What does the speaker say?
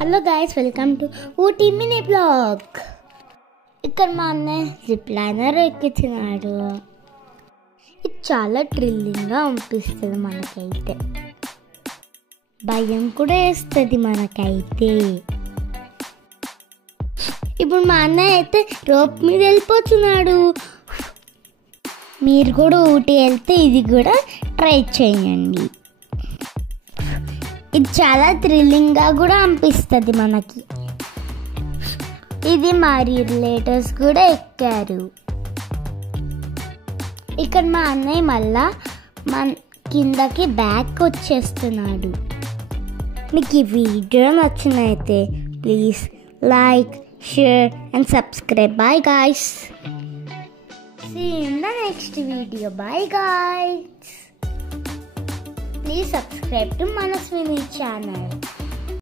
Hello guys, welcome to Ooty mini blog. ఇక్కడ మా అన్నయ్య జిప్ లైనర్ ఎక్కించినాడు. ఇది చాలా థ్రిల్లింగ్గా అనిపిస్తుంది. మనకైతే భయం కూడా వేస్తుంది మనకైతే. ఇప్పుడు మా అన్నయ్య అయితే రోప్ మీద వెళ్ళిపోతున్నాడు. మీరు కూడా ఊటీ వెళ్తే ఇది కూడా ట్రై చేయండి. ఇది చాలా థ్రిల్లింగ్గా కూడా అనిపిస్తుంది మనకి. ఇది మా రిలేటివ్స్ కూడా ఎక్కారు. ఇక్కడ మా అన్నయ్య మళ్ళా మన కిందకి బ్యాక్ వచ్చేస్తున్నాడు. మీకు ఈ వీడియో నచ్చినైతే please like, share and subscribe. Bye guys. See you in the next video. Bye guys. Please subscribe to Manaswini channel.